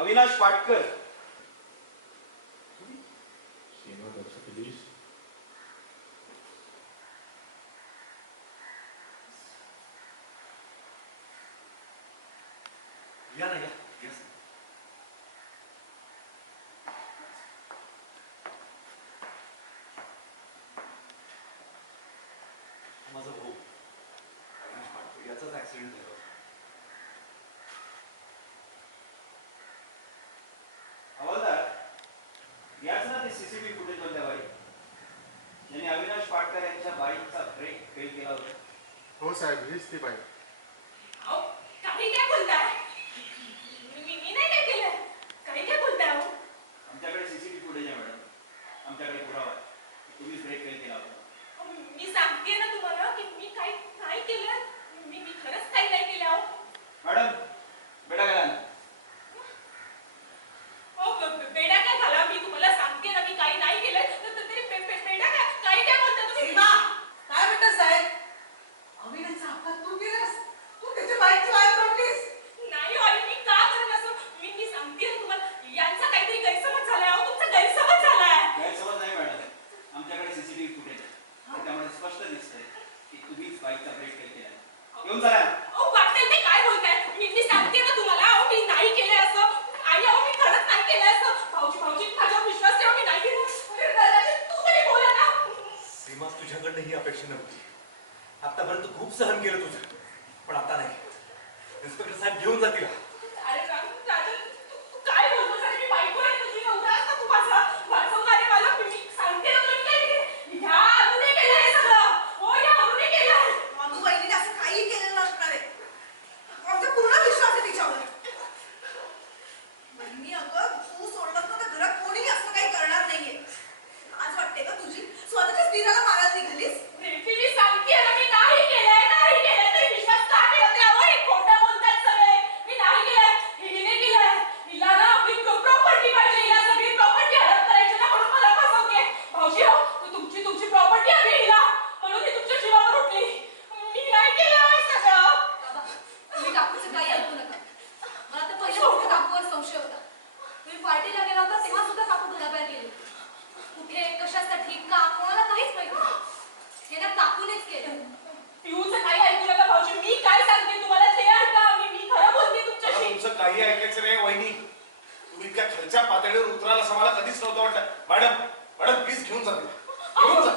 अविनाश पाटकर. या ना, या. माझा भाऊ अविनाश पाटकर याचाच ऍक्सिडेंट झाला. हवालदार, याच ना ते सीसीटीव्ही फुटेज मधल्या बाई ज्यांनी अविनाश पाटकर यांच्या बाईकचा ब्रेक फेल केला होता. हो साहेब, हीच ती बाई. काही काय बोलताय? मी नाही काय केलं. काही काय बोलताय? आमच्याकडे सीसीटीव्ही फुटेज आहे मॅडम. आमच्याकडे पुरावा आहे. तुम्हीच ब्रेक फेल केला होता. मी सांगते ना तुम्हाला की मी काही नाही केलं. मी खरंच काही नाही केलं. मॅडम, बेटा गेला. बेडा काय झाला? मी तुम्हाला सांगते ना मी काही नाही केलं. तरी बेडा काही काय बोलता तुम्ही? सीमा, काय म्हणता साहेब? अविनाशचा अपघात तू केलास? तू त्याच्या बाईकची वायर तोडलीस? नाही आणि मी का करेन असं? मी सांगते ना तुम्हाला यांचा काहीतरी गैरसमज झालाय. तुमचा गैरसमज झालाय. गैरसमज नाही मॅडम. आमच्याकडे सीसीटीव्ही फुटेज आहे. त्यामुळे स्पष्ट दिसतंय की तुम्हीच बाईकचा ब्रेक फेल केला. येऊन चला. वाटेल ते काय बोलताय? मी सांगते ना तुम्हाला मी नाही केलं असं. आणि मी खरंच नाही केलं असं. भाऊजी माझ्यावर विश्वास ठेवा. मी नाही केलं. तू तरी बोला ना. सीमा, तुझ्याकडनं ही अपेक्षा नव्हती. आतापर्यंत खूप सहन केलं तुझं, पण आता नाही. इन्स्पेक्टर साहेब घेऊन जातील. अरे राजन, तू काय बोलतोस? अरे मी बायको आहे तुझी. नवरा असता तू माझा. वाचवणारे मला. मी सांगते ना तुला काही ह्या अजूनही केलं हे सगळं. हो, या अजूनही केलंय. अगं बहिणीने असं काही केलेलं नसणार आहे. आमचा पूर्ण विश्वास आहे तिच्यावर. बहिणी, अगं तू सोडलंस ना तर घरात कोणीही असं काही करणार नाहीये. आज वाटते का तुझी स्वतःच्या स्त्रीला मारायला निघालीस? मी सांगते ना मी नाही केलंय. तरी विश्वास का ठेवत नाही? अहो, हे खोटं बोलतात सगळे. मी नाही केलंय. हिने केलंय. हिला ना आपली प्रॉपर्टी पाहिजे. हिला सगळी प्रॉपर्टी हडप करायची ना म्हणून मला फसवते. भाऊजी हो, तुमची प्रॉपर्टी हवी हिला म्हणून ती तुमच्या जीवावर उठली. मी नाही केलं हे सगळं. बाबा, तुम्ही काकूचं काही ऐकू नका. मला तर पहिल्यापासून काकूवर संशय होता. तुम्ही पार्टीला गेला होता तेव्हा सुद्धा काकू घराबाहेर गेली. कुठे, कशासाठी, का, कोणाला काहीच माहिती नाही. हे ना काकूनेच केलं. पिऊचं काही ऐकू नका भाऊजी. मी काय सांगते तुम्हाला ते ऐका. मी खरं बोलते तुमच्याशी. तुमचं काही ऐकायचं नाही वहिनी. तुम्ही इतक्या खालच्या पातळीवर उतरायला मला कधीच नव्हतं वाटलं. मॅडम प्लीज घेऊन जा. घेऊन जा.